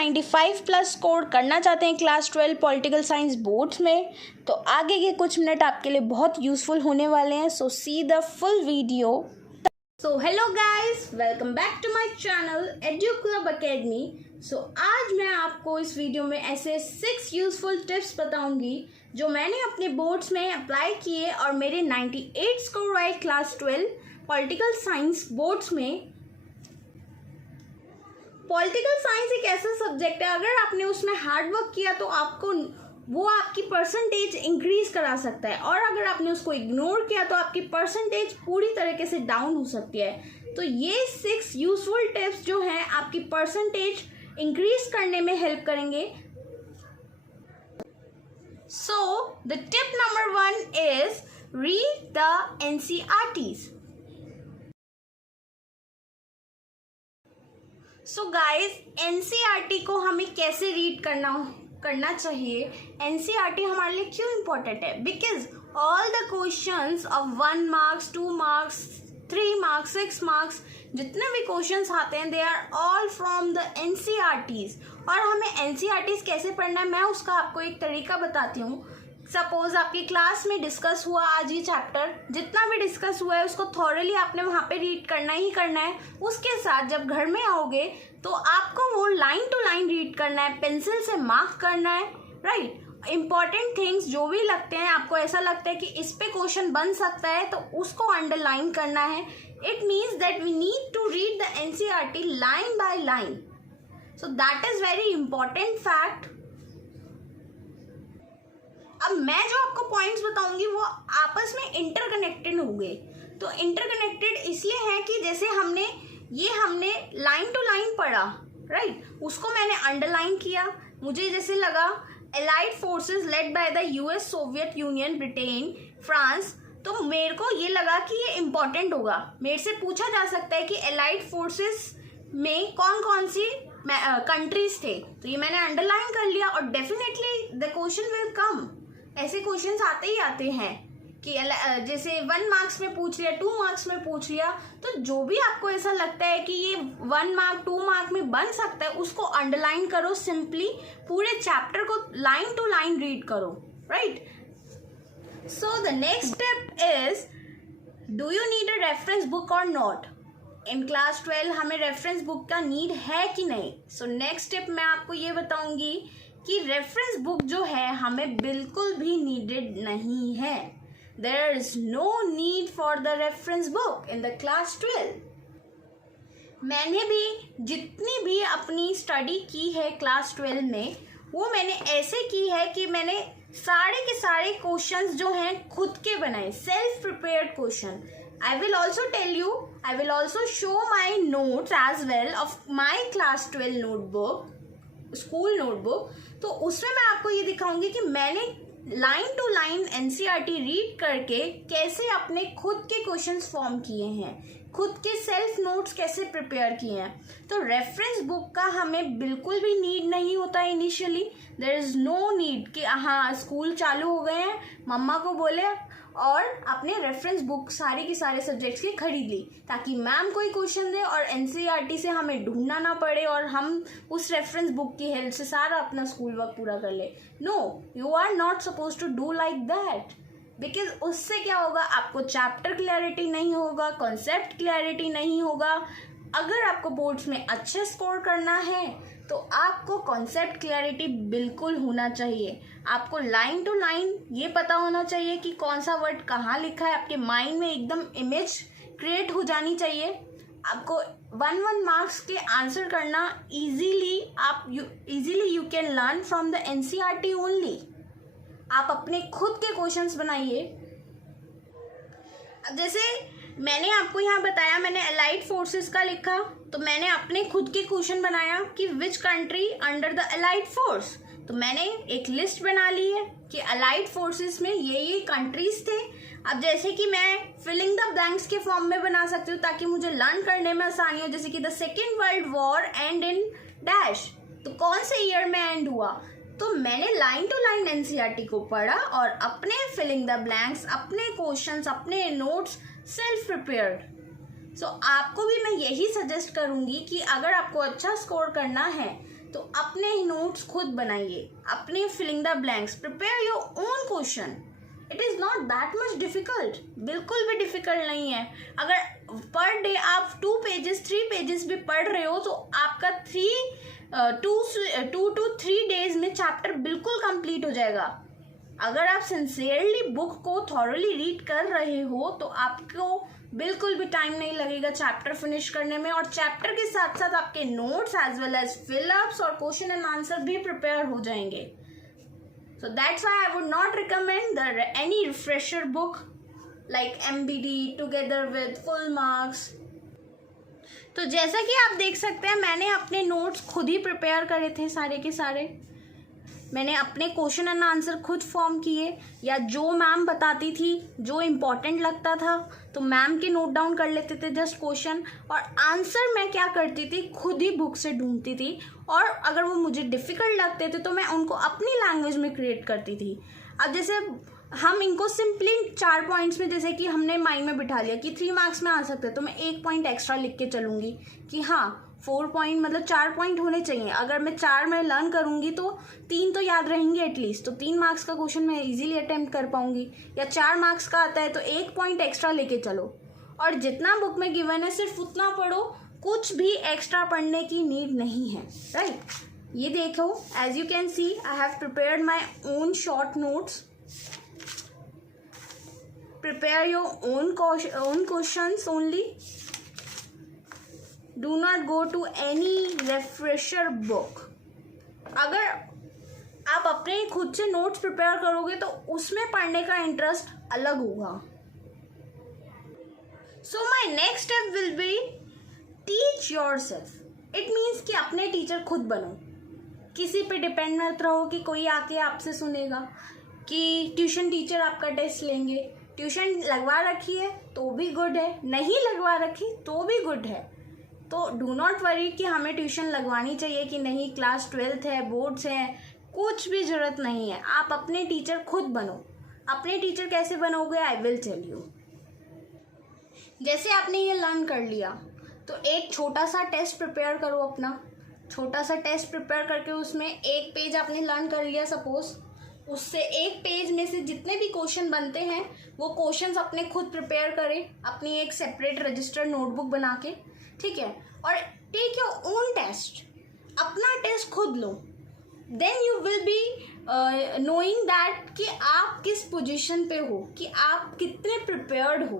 95 plus score करना चाहते हैं क्लास 12 पॉलिटिकल साइंस बोर्ड्स में, तो आगे के कुछ मिनट आपके लिए बहुत यूज़फुल होने वाले हैं. So see the full video. So hello guys, welcome back to my channel Edu Club Academy. So आज मैं आपको इस वीडियो में ऐसे 6 यूज़फुल टिप्स बताऊंगी जो मैंने अपने बोर्ड्स में अप्लाई किए और मेरे 98 स्कोर आए क्लास 12 पॉलिटिकल साइंस बोर्ड्स में. पॉलिटिकल साइंस एक ऐसा सब्जेक्ट है, अगर आपने उसमें हार्ड वर्क किया तो आपको वो आपकी परसेंटेज इंक्रीज करा सकता है, और अगर आपने उसको इग्नोर किया तो आपकी परसेंटेज पूरी तरीके से डाउन हो सकती है. तो ये 6 यूजफुल टिप्स जो हैं आपकी परसेंटेज इंक्रीज करने में हेल्प करेंगे. So the tip number 1 is read the NCERTs. So guys, NCERT को हमें कैसे रीड करना चाहिए, NCERT हमारे लिए क्यों इम्पोर्टेंट है? Because all the questions of 1 marks 2 marks 3 marks 6 marks जितने भी क्वेश्चंस आते हैं they are all from the NCERTs. और हमें NCERTs कैसे पढ़ना है मैं उसका आपको एक तरीका बताती हूँ. सपोज आपकी क्लास में डिस्कस हुआ आज ये चैप्टर, जितना भी डिस्कस हुआ है उसको थॉरली आपने वहाँ पे रीड करना ही करना है. उसके साथ जब घर में आओगे तो आपको वो लाइन टू लाइन रीड करना है, पेंसिल से मार्क करना है. राइट, इंपॉर्टेंट थिंग्स जो भी लगते हैं, आपको ऐसा लगता है कि इस पे क्वेश्चन बन सकता है तो उसको अंडरलाइन करना है. It means that we need to read the NCERT line by line. So that is very important fact. अब मैं जो आपको पॉइंट्स बताऊंगी वो आपस में इंटरकनेक्टेड होंगे. तो इंटरकनेक्टेड इसलिए है कि जैसे हमने लाइन टू लाइन पढ़ा, राइट, उसको मैंने अंडरलाइन किया. मुझे जैसे लगा allied forces led by the US, Soviet union, Britain, France, तो मेरे को ये लगा कि ये इंपॉर्टेंट होगा. मेरे से पूछा जा सकता है कि एलाइड फोर्सेस में कौन कौन सी कंट्रीज थे, तो ये मैंने अंडरलाइन कर लिया और definitely the question will come. ऐसे क्वेश्चंस आते ही आते हैं कि जैसे 1 मार्क्स में पूछ लिया, 2 मार्क्स में पूछ लिया, तो जो भी आपको ऐसा लगता है कि ये 1 मार्क 2 मार्क में बन सकता है उसको अंडरलाइन करो. सिंपली पूरे चैप्टर को लाइन टू लाइन रीड करो. Right, so the next step is, do you need a reference book और नॉट? इन क्लास 12 हमें रेफरेंस बुक का नीड है कि नहीं? सो नेक्स्ट स्टेप मैं आपको ये बताऊंगी कि रेफरेंस बुक जो है हमें बिल्कुल भी नीडेड नहीं है. There is no need for the reference book in the class 12. मैंने भी जितनी भी अपनी स्टडी की है क्लास 12 में वो मैंने ऐसे की है कि मैंने सारे के सारे क्वेश्चंस जो हैं खुद के बनाए, self prepared question. I will also show my notes as well of my class 12 notebook, school notebook. तो उसमें मैं आपको ये दिखाऊंगी कि मैंने line to line NCERT read करके कैसे अपने खुद के क्वेश्चंस फॉर्म किए हैं, खुद के सेल्फ नोट्स कैसे प्रिपेयर किए हैं. तो रेफरेंस बुक का हमें बिल्कुल भी नीड नहीं होता initially. There is no need कि हाँ स्कूल चालू हो गए हैं, मम्मा को बोले और अपने रेफरेंस बुक सारे के सारे सब्जेक्ट्स की खरीद ली ताकि मैम कोई क्वेश्चन दे और NCERT से हमें ढूंढना ना पड़े और हम उस रेफरेंस बुक की हेल्प से सारा अपना स्कूल वर्क पूरा कर ले. No, you are not suppose to do like that. Because उससे क्या होगा, आपको चैप्टर क्लैरिटी नहीं होगा, कॉन्सेप्ट क्लैरिटी नहीं होगा. अगर आपको बोर्ड्स में अच्छे स्कोर करना है तो आपको कॉन्सेप्ट क्लैरिटी बिल्कुल होना चाहिए. आपको लाइन टू लाइन ये पता होना चाहिए कि कौन सा वर्ड कहाँ लिखा है. आपके माइंड में एकदम इमेज क्रिएट हो जानी चाहिए. आपको 1 मार्क्स के आंसर करना easily you can learn from the NCERT only. आप अपने खुद के क्वेश्चंस बनाइए. अब जैसे मैंने आपको यहाँ बताया, मैंने एलाइड फोर्सेस का लिखा तो मैंने अपने खुद के क्वेश्चन बनाया कि which country under the allied force. तो मैंने एक लिस्ट बना ली है कि अलाइड फोर्सेस में ये कंट्रीज थे. अब जैसे कि मैं फिलिंग द ब्लैंक्स के फॉर्म में बना सकती हूँ ताकि मुझे लर्न करने में आसानी हो. जैसे कि the second world war and in dash, तो कौन से ईयर में एंड हुआ. तो मैंने लाइन टू लाइन NCERT को पढ़ा और अपने फिलिंग द ब्लैंक्स, अपने क्वेश्चंस, अपने नोट्स सेल्फ प्रिपेयर्ड. सो आपको भी मैं यही सजेस्ट करूंगी कि अगर आपको अच्छा स्कोर करना है तो अपने नोट्स खुद बनाइए, अपने filling the blanks, prepare your own question. It is not that much difficult, बिल्कुल भी डिफ़िकल्ट नहीं है। अगर पर डे आप 2 पेजेस 3 पेजेस भी पढ़ रहे हो तो आपका 2 to 3 डेज में चैप्टर बिल्कुल कंप्लीट हो जाएगा। अगर आप सिंसियरली बुक को थॉरली रीड कर रहे हो तो आपको बिल्कुल भी टाइम नहीं लगेगा चैप्टर फिनिश करने में, और चैप्टर के साथ साथ आपके notes as well as fill ups और क्वेश्चन एंड आंसर भी प्रिपेयर हो जाएंगे। So that's why I would not recommend any refresher book like MBD together with full marks. तो जैसा कि आप देख सकते हैं मैंने अपने नोट्स खुद ही प्रिपेयर करे थे सारे के सारे। मैंने अपने क्वेश्चन एंड आंसर खुद फॉर्म किए, या जो मैम बताती थी जो इम्पोर्टेंट लगता था तो मैम के नोट डाउन कर लेते थे जस्ट क्वेश्चन, और आंसर मैं क्या करती थी खुद ही बुक से ढूंढती थी, और अगर वो मुझे डिफ़िकल्ट लगते थे तो मैं उनको अपनी लैंग्वेज में क्रिएट करती थी। अब जैसे हम इनको सिंपली 4 पॉइंट्स में, जैसे कि हमने माइंड में बिठा लिया कि 3 मार्क्स में आ सकते हैं, तो मैं 1 पॉइंट एक्स्ट्रा लिख के चलूँगी कि हाँ 4 पॉइंट मतलब 4 पॉइंट होने चाहिए। अगर मैं 4 में लर्न करूँगी तो 3 तो याद रहेंगे एटलीस्ट, तो 3 मार्क्स का क्वेश्चन मैं इजीली अटेम्प्ट कर पाऊँगी। या 4 मार्क्स का आता है तो 1 पॉइंट एक्स्ट्रा लेके चलो, और जितना बुक में गिवन है सिर्फ उतना पढ़ो, कुछ भी एक्स्ट्रा पढ़ने की नीड नहीं है, राइट। ये देखो, as you can see I have prepared my own short notes. Prepare your own questions only, do not go to any refresher book। अगर आप अपने खुद से नोट्स प्रिपेयर करोगे तो उसमें पढ़ने का इंटरेस्ट अलग होगा। So my next step will be teach yourself. It means कि अपने टीचर खुद बनो, किसी पे डिपेंड मत रहो कि कोई आके आपसे सुनेगा, कि ट्यूशन टीचर आपका टेस्ट लेंगे। ट्यूशन लगवा रखी है तो भी गुड है, नहीं लगवा रखी तो भी गुड है। तो डू नॉट वरी कि हमें ट्यूशन लगवानी चाहिए कि नहीं, क्लास 12th है, बोर्ड्स हैं, कुछ भी ज़रूरत नहीं है। आप अपने टीचर खुद बनो। अपने टीचर कैसे बनोगे आई विल टेल यू। जैसे आपने ये लर्न कर लिया तो एक छोटा सा टेस्ट प्रिपेयर करो अपना। छोटा सा टेस्ट प्रिपेयर करके उसमें 1 पेज आपने लर्न कर लिया सपोज, उससे 1 पेज में से जितने भी क्वेश्चन बनते हैं वो क्वेश्चंस अपने खुद प्रिपेयर करें, अपनी एक सेपरेट रजिस्टर्ड नोटबुक बना के, ठीक है। और टेक योर ओन टेस्ट, अपना टेस्ट खुद लो। Then you will be knowing that कि आप किस पोजीशन पे हो, कि आप कितने प्रिपेयर्ड हो।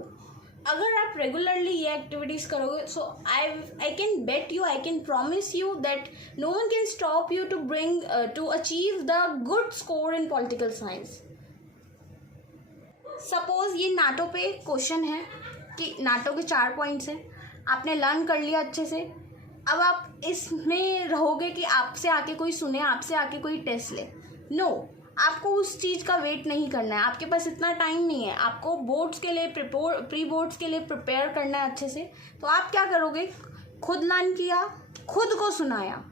अगर आप रेगुलरली ये एक्टिविटीज़ करोगे so I can bet you, I can promise you that no one can stop you to achieve the good score in political science. Suppose ये नाटो पे क्वेश्चन है कि नाटो के 4 पॉइंट्स हैं, आपने लर्न कर लिया अच्छे से। अब आप इसमें रहोगे कि आपसे आके कोई सुने, आपसे आके कोई टेस्ट ले, नो, आपको उस चीज़ का वेट नहीं करना है। आपके पास इतना टाइम नहीं है, आपको बोर्ड्स के लिए प्री बोर्ड्स के लिए प्रिपेयर करना है अच्छे से। तो आप क्या करोगे, खुद लर्न किया, खुद को सुनाया।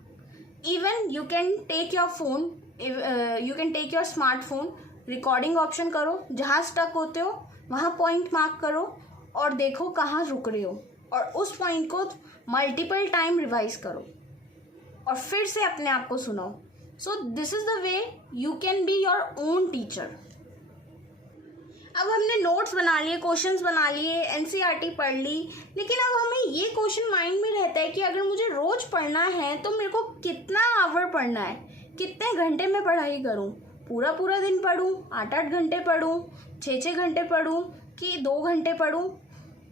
Even you can take your phone, you can take your smartphone, recording option करो, जहाँ स्टक होते हो वहाँ पॉइंट मार्क करो और देखो कहाँ रुक रहे हो, और उस पॉइंट को मल्टीपल टाइम रिवाइज करो और फिर से अपने आप को सुनाओ। So this is the way you can be your own teacher. अब हमने नोट्स बना लिए, क्वेश्चंस बना लिए, एनसीईआरटी पढ़ ली, लेकिन अब हमें ये क्वेश्चन माइंड में रहता है कि अगर मुझे रोज़ पढ़ना है तो मेरे को कितना आवर पढ़ना है, कितने घंटे में पढ़ाई करूँ, पूरा दिन पढ़ूँ, 8 घंटे पढ़ूँ, 6 घंटे पढ़ूँ कि 2 घंटे पढ़ूँ।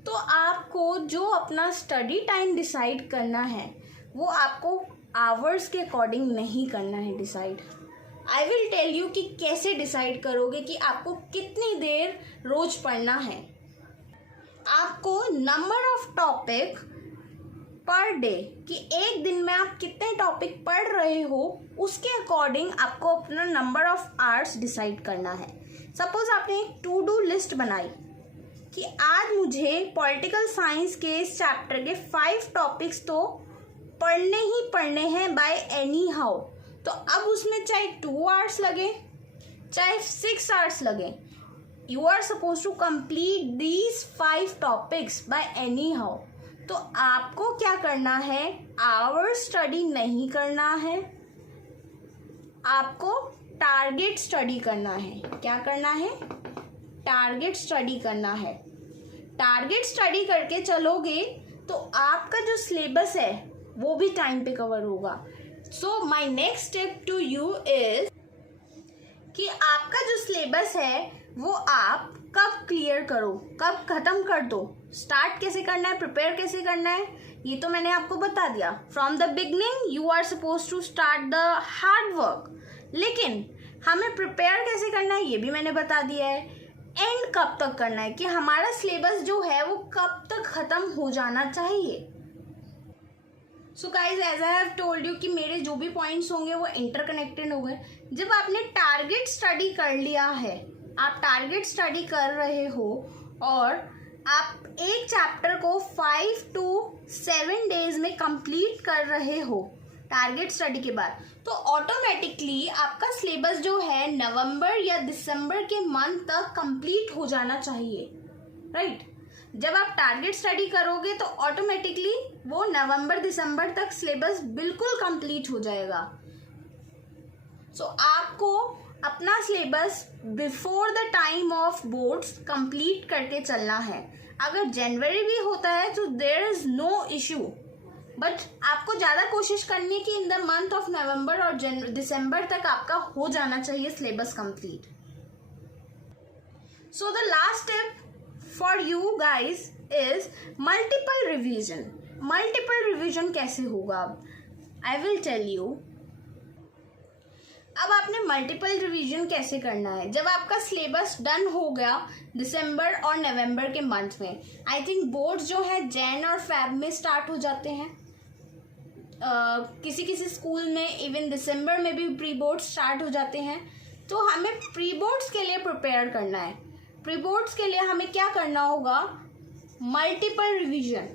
तो आपको जो अपना स्टडी टाइम डिसाइड करना है वो आपको आवर्स के अकॉर्डिंग नहीं करना है decide. I will tell you कि कैसे डिसाइड करोगे कि आपको कितनी देर रोज पढ़ना है। आपको number of topic per day, कि एक दिन में आप कितने टॉपिक पढ़ रहे हो उसके अकॉर्डिंग आपको अपना नंबर ऑफ आवर्स डिसाइड करना है। सपोज आपने एक टू डू लिस्ट बनाई कि आज मुझे पॉलिटिकल साइंस के इस चैप्टर के 5 टॉपिक्स तो पढ़ने ही पढ़ने हैं बाय एनी हाउ। तो अब उसमें चाहे 2 आवर्स लगे चाहे 6 आवर्स लगे, you are suppose to complete these 5 topics by anyhow. तो आपको क्या करना है, आवर स्टडी नहीं करना है, आपको टारगेट स्टडी करना है। क्या करना है? टारगेट स्टडी करना है। टारगेट स्टडी करके चलोगे तो आपका जो सिलेबस है वो भी टाइम पे कवर होगा। So my next step to you is कि आपका जो सिलेबस है वो आप कब क्लियर करो, कब खत्म कर दो। स्टार्ट कैसे करना है, प्रिपेयर कैसे करना है, ये तो मैंने आपको बता दिया। From the beginning you are suppose to start the hard work, लेकिन हमें प्रिपेयर कैसे करना है ये भी मैंने बता दिया है। एंड कब तक करना है, कि हमारा सिलेबस जो है वो कब तक खत्म हो जाना चाहिए। So guys as I have told you कि मेरे जो भी पॉइंट्स होंगे वो इंटरकनेक्टेड होंगे। जब आपने टारगेट स्टडी कर लिया है, आप टारगेट स्टडी कर रहे हो और आप एक चैप्टर को 5 to 7 डेज में कंप्लीट कर रहे हो टारगेट स्टडी के बाद, तो ऑटोमेटिकली आपका सिलेबस जो है नवंबर या दिसंबर के मंथ तक कंप्लीट हो जाना चाहिए, राइट। जब आप टारगेट स्टडी करोगे तो ऑटोमेटिकली वो नवंबर दिसंबर तक सिलेबस बिल्कुल कंप्लीट हो जाएगा। सो आपको अपना syllabus before the time of boards complete करके चलना है। अगर जनवरी भी होता है तो there is no issue, but आपको ज़्यादा कोशिश करनी है कि in the month of November और दिसंबर तक आपका हो जाना चाहिए syllabus complete. So the last step for you guys is multiple revision. Multiple revision कैसे होगा आई विल टेल यू। अब आपने मल्टीपल रिवीजन कैसे करना है, जब आपका सिलेबस डन हो गया दिसंबर और नवंबर के मंथ में, आई थिंक बोर्ड्स जो है जैन और फेब में स्टार्ट हो जाते हैं। किसी किसी स्कूल में इवन दिसंबर में भी प्री बोर्ड स्टार्ट हो जाते हैं। तो हमें प्री बोर्ड्स के लिए प्रिपेयर करना है। प्री बोर्ड्स के लिए हमें क्या करना होगा, multiple revision.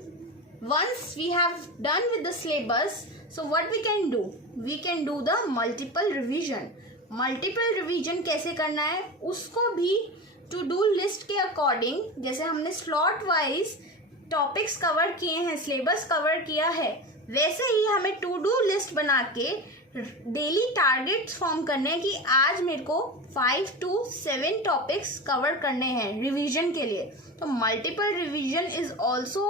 Once we have done with the syllabus, so what we can do? We can do the multiple revision. Multiple revision कैसे करना है उसको भी to do list के अकॉर्डिंग, जैसे हमने slot wise टॉपिक्स कवर किए हैं, सिलेबस कवर किया है, वैसे ही हमें to do list बना के डेली टारगेट्स फॉर्म करने हैं कि आज मेरे को 5 to 7 टॉपिक्स कवर करने हैं रिवीजन के लिए। तो multiple revision is also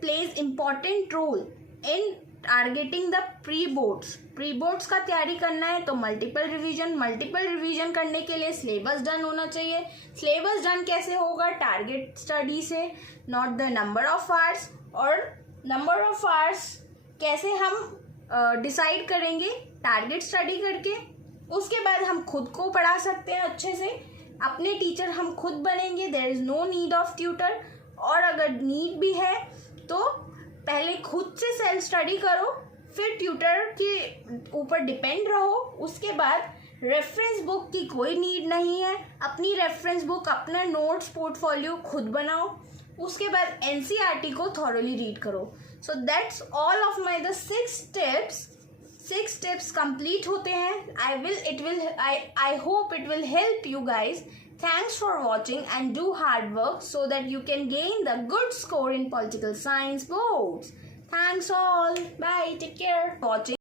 plays important role in targeting the pre boards. Pre boards का तैयारी करना है तो मल्टीपल रिवीजन करने के लिए सिलेबस डन होना चाहिए। सिलेबस डन कैसे होगा, टारगेट स्टडी से, not the number of hours. और नंबर ऑफ आवर्स कैसे हम डिसाइड करेंगे, टारगेट स्टडी करके। उसके बाद हम खुद को पढ़ा सकते हैं अच्छे से, अपने टीचर हम खुद बनेंगे, there is no need of tutor. और अगर नीड भी है तो पहले खुद से सेल्फ स्टडी करो, फिर ट्यूटर के ऊपर डिपेंड रहो। उसके बाद रेफरेंस बुक की कोई नीड नहीं है, अपनी रेफरेंस बुक, अपना नोट्स पोर्टफोलियो खुद बनाओ। उसके बाद एनसीईआरटी को थॉरोली रीड करो। So that's all of my the 6 steps complete होते हैं। I hope it will help you guys. Thanks for watching and do hard work so that you can gain the good score in political science boards. Thanks all. Bye. Take care. Watching.